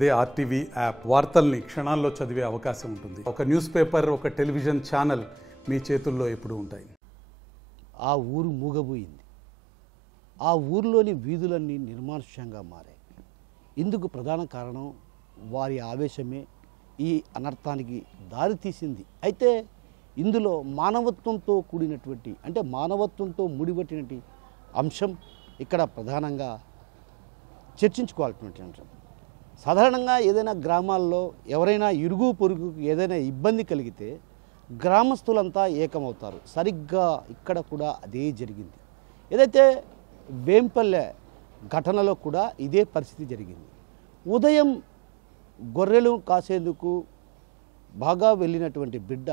అదే RTV app వార్తల్ని క్షణాల్లో చదివే అవకాశం ఉంటుంది. ఒక న్యూస్ పేపర్, ఒక టెలివిజన్ ఛానల్ మీ చేతుల్లో ఎప్పుడూ ఉంటాయి. ఆ ఊరు మూగబోయింది. ఆ ఊరిలోని వీధులన్నీ నిర్మానుష్యంగా మారాయి. ఇందుకు ప్రధాన కారణం వారి ఆవేశమే ఈ అనర్థానికి దారితీసింది. అయితే ఇందులో మానవత్వంతో కూడినటువంటి మానవత్వంతో ముడిపట్టినటువంటి అంశం ఇక్కడ ప్రధానంగా చర్చించుకోవాల్సినటువంటి అంశం. సాధారణంగా ఏదైనా గ్రామాల్లో ఎవరైనా ఇరుగు పొరుగుకు ఏదైనా ఇబ్బంది కలిగితే గ్రామస్తులంతా ఏకమవుతారు. సరిగ్గా ఇక్కడ కూడా అదే జరిగింది. ఏదైతే వేంపల్లె ఘటనలో కూడా ఇదే పరిస్థితి జరిగింది. ఉదయం గొర్రెలు కాసేందుకు బాగా వెళ్ళినటువంటి బిడ్డ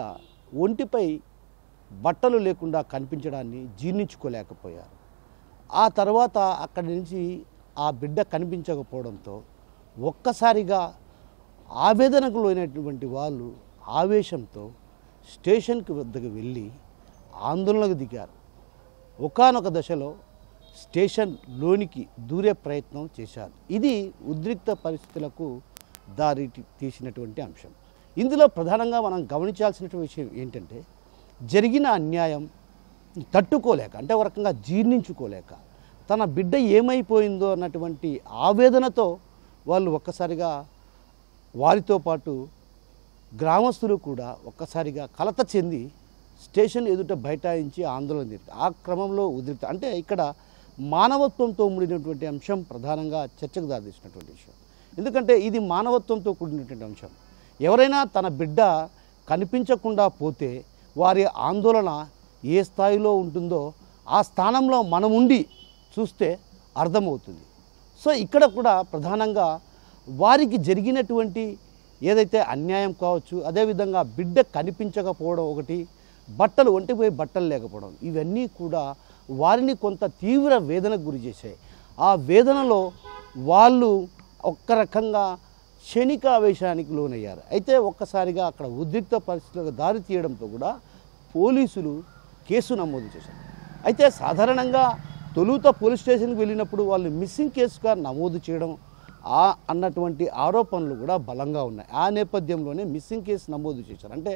ఒంటిపై బట్టలు లేకుండా కనిపించడాన్ని జీర్ణించుకోలేకపోయారు. ఆ తర్వాత అక్కడి నుంచి ఆ బిడ్డ కనిపించకపోవడంతో ఒక్కసారిగా ఆవేదనకు లోనైనటువంటి వాళ్ళు ఆవేశంతో స్టేషన్కి వద్దకు వెళ్ళి ఆందోళనకు దిగారు. ఒకానొక దశలో స్టేషన్లోనికి దూరే ప్రయత్నం చేశారు. ఇది ఉద్రిక్త పరిస్థితులకు దారి తీసినటువంటి అంశం. ఇందులో ప్రధానంగా మనం గమనించాల్సినటువంటి విషయం ఏంటంటే, జరిగిన అన్యాయం తట్టుకోలేక ఒక రకంగా జీర్ణించుకోలేక తన బిడ్డ ఏమైపోయిందో అన్నటువంటి ఆవేదనతో వాళ్ళు ఒక్కసారిగా వారితో పాటు గ్రామస్తులు కూడా ఒక్కసారిగా కలత చెంది స్టేషన్ ఎదుట బైఠాయించి ఆందోళన జరిగింది. ఆ క్రమంలో ఉద్రిక్త ఇక్కడ మానవత్వంతో ముడినటువంటి అంశం ప్రధానంగా చర్చకు దారితీసినటువంటి విషయం. ఎందుకంటే ఇది మానవత్వంతో కూడినటువంటి అంశం. ఎవరైనా తన బిడ్డ కనిపించకుండా పోతే వారి ఆందోళన ఏ స్థాయిలో ఉంటుందో ఆ స్థానంలో మనం ఉండి చూస్తే అర్థమవుతుంది. సో ఇక్కడ కూడా ప్రధానంగా వారికి జరిగినటువంటి ఏదైతే అన్యాయం కావచ్చు, అదేవిధంగా బిడ్డ కనిపించకపోవడం ఒకటి, ఒంటిపై బట్టలు లేకపోవడం, ఇవన్నీ కూడా వారిని కొంత తీవ్ర వేదనకు గురి చేశాయి. ఆ వేదనలో వాళ్ళు ఒక్క రకంగా క్షణిక ఆవేశానికి లోనయ్యారు. అయితే ఒక్కసారిగా అక్కడ ఉద్రిక్త పరిస్థితులకు దారి తీయడంతో కూడా పోలీసులు కేసు నమోదు చేశారు. అయితే సాధారణంగా తొలుత పోలీస్ స్టేషన్కి వెళ్ళినప్పుడు వాళ్ళు మిస్సింగ్ కేసుగా నమోదు చేయడం అన్నటువంటి ఆరోపణలు కూడా బలంగా ఉన్నాయి. ఆ నేపథ్యంలోనే మిస్సింగ్ కేసు నమోదు చేశారు.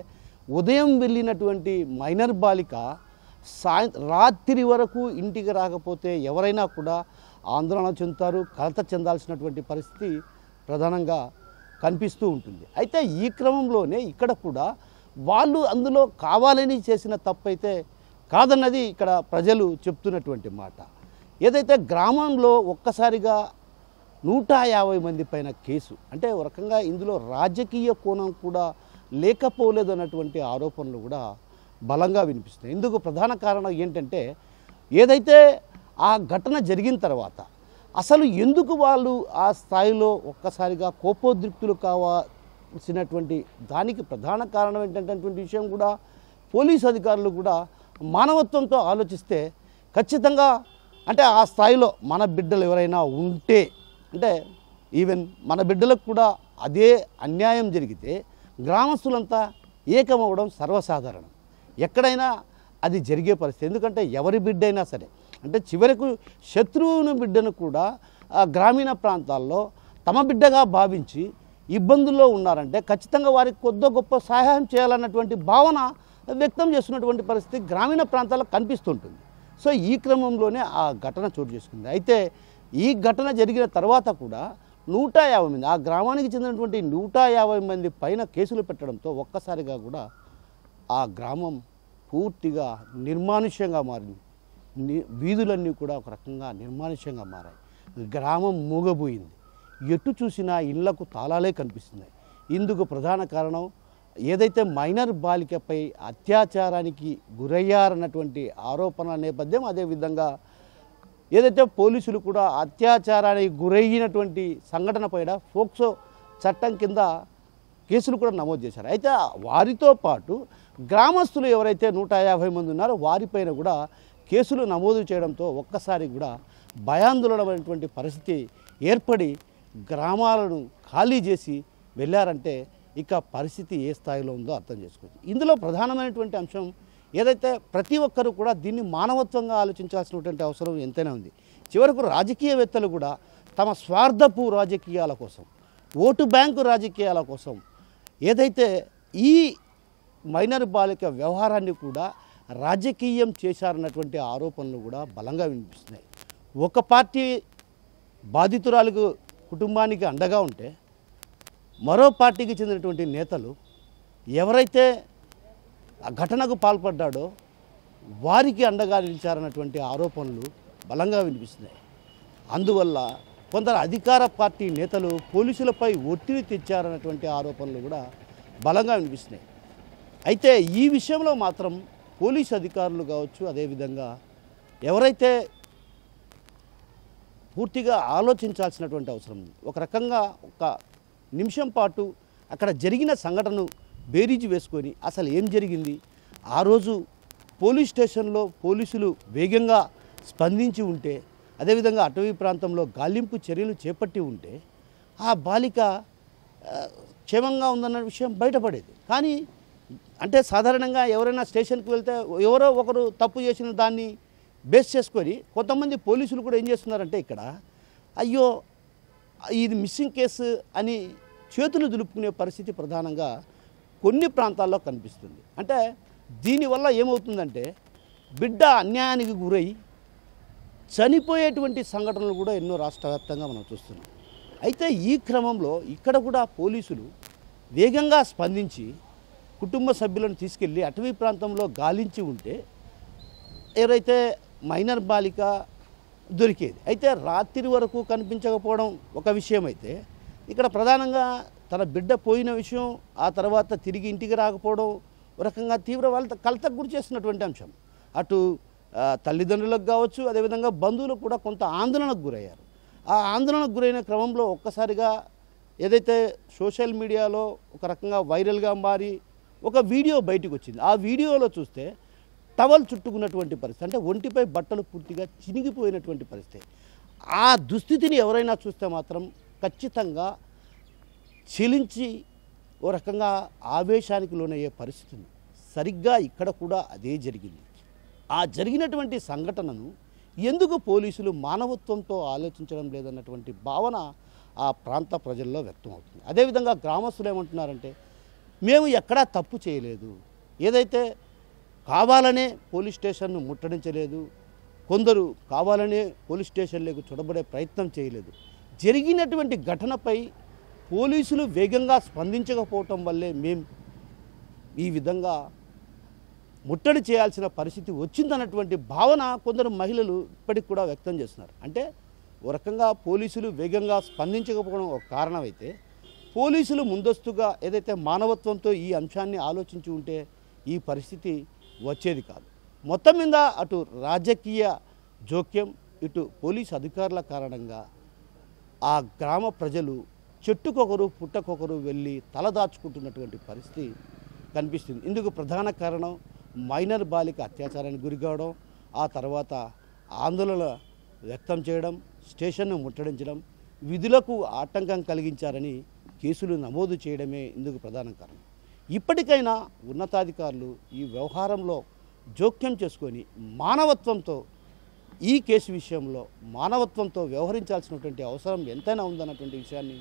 ఉదయం వెళ్ళినటువంటి మైనర్ బాలిక రాత్రి వరకు ఇంటికి రాకపోతే ఎవరైనా కూడా ఆందోళన చెందుతారు, కలత చెందాల్సినటువంటి పరిస్థితి ప్రధానంగా కనిపిస్తూ ఉంటుంది. అయితే ఈ క్రమంలోనే ఇక్కడ కూడా వాళ్ళు అందులో కావాలని చేసిన తప్పైతే కాదన్నది ఇక్కడ ప్రజలు చెప్తున్నటువంటి మాట. ఏదైతే గ్రామంలో ఒక్కసారిగా 150 మంది పైన కేసు, ఒక రకంగా ఇందులో రాజకీయ కోణం కూడా లేకపోలేదు అన్నటువంటి ఆరోపణలు కూడా బలంగా వినిపిస్తున్నాయి. ఇందుకు ప్రధాన కారణం ఏంటంటే, ఏదైతే ఆ ఘటన జరిగిన తర్వాత అసలు ఎందుకు వాళ్ళు ఆ స్థాయిలో ఒక్కసారిగా కోపోద్రిక్తులు కావాల్సినటువంటి దానికి ప్రధాన కారణం ఏంటంటే విషయం కూడా పోలీసు అధికారులు కూడా మానవత్వంతో ఆలోచిస్తే ఖచ్చితంగా ఆ స్థాయిలో మన బిడ్డలు ఎవరైనా ఉంటే ఈవెన్ మన బిడ్డలకు కూడా అదే అన్యాయం జరిగితే గ్రామస్తులంతా ఏకమవడం సర్వసాధారణం. ఎక్కడైనా అది జరిగే పరిస్థితి. ఎందుకంటే ఎవరి బిడ్డైనా సరే చివరకు శత్రువుని బిడ్డను కూడా గ్రామీణ ప్రాంతాల్లో తమ బిడ్డగా భావించి ఇబ్బందుల్లో ఉన్నారంటే ఖచ్చితంగా వారికి కొద్ది గొప్ప సహాయం చేయాలన్నటువంటి భావన వ్యక్తం చేస్తున్నటువంటి పరిస్థితి గ్రామీణ ప్రాంతాల్లో కనిపిస్తుంటుంది. సో ఈ క్రమంలోనే ఆ ఘటన చోటు చేసుకుంది. అయితే ఈ ఘటన జరిగిన తర్వాత కూడా 150 మంది, ఆ గ్రామానికి చెందినటువంటి 150 మంది పైన కేసులు పెట్టడంతో ఒక్కసారిగా కూడా ఆ గ్రామం పూర్తిగా నిర్మానుష్యంగా మారింది. వీధులన్నీ కూడా ఒక రకంగా నిర్మానుష్యంగా మారాయి. గ్రామం మూగబోయింది. ఎటు చూసినా ఇళ్లకు తాళాలే కనిపిస్తున్నాయి. ఇందుకు ప్రధాన కారణం ఏదైతే మైనర్ బాలికపై అత్యాచారానికి గురయ్యారన్నటువంటి ఆరోపణల నేపథ్యం, అదేవిధంగా ఏదైతే పోలీసులు కూడా అత్యాచారానికి గురయ్యినటువంటి సంఘటన పైన ఫోక్సో చట్టం కింద కేసులు కూడా నమోదు చేశారు. అయితే వారితో పాటు గ్రామస్తులు ఎవరైతే 150 మంది ఉన్నారో వారిపైన కూడా కేసులు నమోదు చేయడంతో ఒక్కసారి కూడా భయాందోళనమైనటువంటి పరిస్థితి ఏర్పడి గ్రామాలను ఖాళీ చేసి వెళ్ళారంటే ఇక పరిస్థితి ఏ స్థాయిలో ఉందో అర్థం చేసుకోవచ్చు. ఇందులో ప్రధానమైనటువంటి అంశం ఏదైతే ప్రతి ఒక్కరూ కూడా దీన్ని మానవత్వంగా ఆలోచించాల్సినటువంటి అవసరం ఎంతైనా ఉంది. చివరకు రాజకీయవేత్తలు కూడా తమ స్వార్థపు రాజకీయాల కోసం ఓటు బ్యాంకు రాజకీయాల కోసం ఏదైతే ఈ మైనర్ బాలిక వ్యవహారాన్ని కూడా రాజకీయం చేశారన్నటువంటి ఆరోపణలు కూడా బలంగా వినిపిస్తున్నాయి. ఒక పార్టీ బాధితురాలకు కుటుంబానికి అండగా ఉంటే మరో పార్టీకి చెందినటువంటి నేతలు ఎవరైతే ఆ ఘటనకు పాల్పడ్డాడో వారికి అండగా నిలిచారన్నటువంటి ఆరోపణలు బలంగా వినిపిస్తున్నాయి. అందువల్ల కొందరు అధికార పార్టీ నేతలు పోలీసులపై ఒత్తిడి తెచ్చారన్నటువంటి ఆరోపణలు కూడా బలంగా వినిపిస్తున్నాయి. అయితే ఈ విషయంలో మాత్రం పోలీసు అధికారులు కావచ్చు, అదేవిధంగా ఎవరైతే పూర్తిగా ఆలోచించాల్సినటువంటి అవసరం ఉంది. ఒక రకంగా ఒక నిమిషం పాటు అక్కడ జరిగిన సంఘటనను బేరీజు వేసుకొని అసలు ఏం జరిగింది, ఆ రోజు పోలీస్ స్టేషన్లో పోలీసులు వేగంగా స్పందించి ఉంటే, అదేవిధంగా అటవీ ప్రాంతంలో గాలింపు చర్యలు చేపట్టి ఉంటే ఆ బాలిక క్షేమంగా ఉందన్న విషయం బయటపడేది. కానీ అంటే సాధారణంగా ఎవరైనా స్టేషన్కి వెళ్తే ఎవరో ఒకరు తప్పు చేసిన దాన్ని బేస్ చేసుకొని కొంతమంది పోలీసులు కూడా ఏం చేస్తున్నారంటే ఇక్కడ అయ్యో ఇది మిస్సింగ్ కేసు అని చేతులు దులుపుకునే పరిస్థితి ప్రధానంగా కొన్ని ప్రాంతాల్లో కనిపిస్తుంది. అంటే దీనివల్ల ఏమవుతుందంటే బిడ్డ అన్యాయానికి గురై చనిపోయేటువంటి సంఘటనలు కూడా ఎన్నో రాష్ట్ర వ్యాప్తంగా మనం చూస్తున్నాం. అయితే ఈ క్రమంలో ఇక్కడ కూడా పోలీసులు వేగంగా స్పందించి కుటుంబ సభ్యులను తీసుకెళ్ళి అటవీ ప్రాంతంలో గాలించి ఉంటే ఎవరైతే మైనర్ బాలిక దొరికేది. అయితే రాత్రి వరకు కనిపించకపోవడం ఒక విషయం అయితే ఇక్కడ ప్రధానంగా తన బిడ్డ పోయిన విషయం, ఆ తర్వాత తిరిగి ఇంటికి రాకపోవడం ఒక రకంగా తీవ్ర వాళ్ళ కలతకు గురి చేస్తున్నటువంటి అంశం. అటు తల్లిదండ్రులకు కావచ్చు, అదేవిధంగా బంధువులకు కూడా కొంత ఆందోళనకు గురయ్యారు. ఆ ఆందోళనకు గురైన క్రమంలో ఒక్కసారిగా ఏదైతే సోషల్ మీడియాలో ఒక రకంగా వైరల్గా మారి ఒక వీడియో బయటకు వచ్చింది. ఆ వీడియోలో చూస్తే టవల్ చుట్టుకున్నటువంటి పరిస్థితి, అంటే ఒంటిపై బట్టలు పూర్తిగా చినిగిపోయినటువంటి పరిస్థితి. ఆ దుస్థితిని ఎవరైనా చూస్తే మాత్రం ఖచ్చితంగా చెలించి ఓ రకంగా ఆవేశానికి లోనయ్యే పరిస్థితి ఉంది. సరిగ్గా ఇక్కడ కూడా అదే జరిగింది. ఆ జరిగినటువంటి సంఘటనను ఎందుకు పోలీసులు మానవత్వంతో ఆలోచించడం లేదన్నటువంటి భావన ఆ ప్రాంత ప్రజల్లో వ్యక్తమవుతుంది. అదేవిధంగా గ్రామస్తులు ఏమంటున్నారంటే మేము ఎక్కడా తప్పు చేయలేదు, ఏదైతే కావాలనే పోలీస్ స్టేషన్ను ముట్టడించలేదు, కొందరు కావాలనే పోలీస్ స్టేషన్లకు చొరబడే ప్రయత్నం చేయలేదు. జరిగినటువంటి ఘటనపై పోలీసులు వేగంగా స్పందించకపోవటం వల్లే మేము ఈ విధంగా ముట్టడి చేయాల్సిన పరిస్థితి వచ్చిందన్నటువంటి భావన కొందరు మహిళలు ఇప్పటికి కూడా వ్యక్తం చేస్తున్నారు. అంటే ఓ రకంగా పోలీసులు వేగంగా స్పందించకపోవడం ఒక కారణమైతే, పోలీసులు ముందస్తుగా ఏదైతే మానవత్వంతో ఈ అంశాన్ని ఆలోచించి ఉంటే ఈ పరిస్థితి వచ్చేది కాదు. మొత్తం మీద అటు రాజకీయ జోక్యం, ఇటు పోలీసు అధికారుల కారణంగా ఆ గ్రామ ప్రజలు చెట్టుకొకరు పుట్టకొకరు వెళ్ళి తలదాచుకుంటున్నటువంటి పరిస్థితి కనిపిస్తుంది. ఇందుకు ప్రధాన కారణం మైనర్ బాలిక అత్యాచారానికి గురి కావడం, ఆ తర్వాత ఆందోళన వ్యక్తం చేయడం, స్టేషన్ను ముట్టడించడం, విధులకు ఆటంకం కలిగించారని కేసులు నమోదు చేయడమే ఇందుకు ప్రధాన కారణం. ఇప్పటికైనా ఉన్నతాధికారులు ఈ వ్యవహారంలో జోక్యం చేసుకొని మానవత్వంతో ఈ కేసు విషయంలో మానవత్వంతో వ్యవహరించాల్సినటువంటి అవసరం ఎంతైనా ఉందన్నటువంటి విషయాన్ని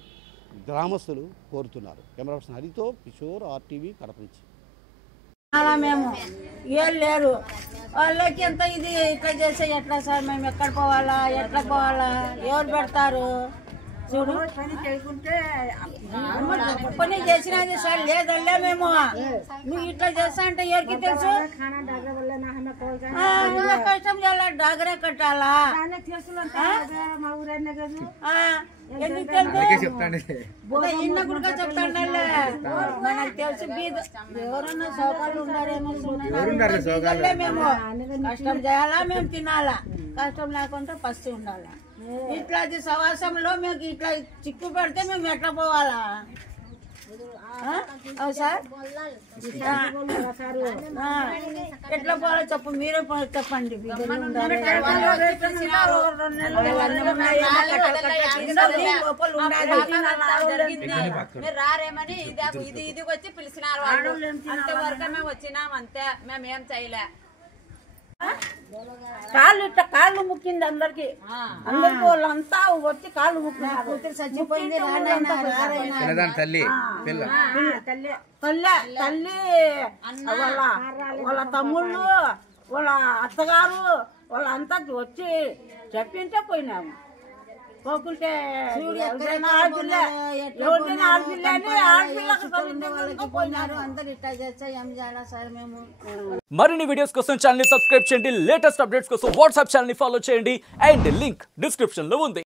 గ్రామస్తులు కోరుతున్నారు. కెమెరా పర్సన్ హరితో కిషోర్, RTV, కడప నుంచి. అలా మేము ఏం లేరు వాళ్ళకి ఎంత ఇది ఇట్లా చేస్తే ఎట్లా సార్, మేము ఎక్కడ పోవాలా, ఎట్లా పోవాలా, ఎవరు పెడతారు చూడు. పని చేసినది సార్ లేదల్లే మేము, నువ్వు ఇట్లా చేస్తా అంటే ఎవరికి తెలుసు. కష్టం చేయాలా, డాగరే కట్టాలా, ఎందుకు తెలుసు ఇన్న కూడా చెప్తాండే మనకు తెలుసు. ఎవరన్నా సౌకర్యాలు ఉన్నారేమో, మేము కష్టం చేయాలా, మేము తినాలా, కష్టం లేకుండా పస్తు ఉండాలా. ఇట్లాంటి సవాసంలో మేము ఇట్లా చిక్కు పెడితే మేము ఎట్లా పోవాలా సార్? ఎట్లా పోవాలో చెప్పు, మీరే చెప్పండి. మీరు రారేమని ఇది వచ్చి పిలిచినారు, అంతవరకు మేము వచ్చినాం, అంతే, మేము ఏం చేయలే. కాళ్ళు ముక్కింది అందరికి వాళ్ళంతా వచ్చి కాళ్ళు ముక్కినారు. చచ్చిపోయింది తల్లి తల్లి వాళ్ళ తమ్ముళ్ళు వాళ్ళ అత్తగారు వాళ్ళంతా వచ్చి చెప్పింటే పోయినాము. పోకుంటే మరిన్ని వీడియోస్ కోసం ఛానల్ ని సబ్స్క్రైబ్ చేయండి. లేటెస్ట్ అప్డేట్స్ కోసం వాట్సాప్ ఛానల్ ని ఫాలో చేయండి. అండ్ లింక్ డిస్క్రిప్షన్ లో ఉంది.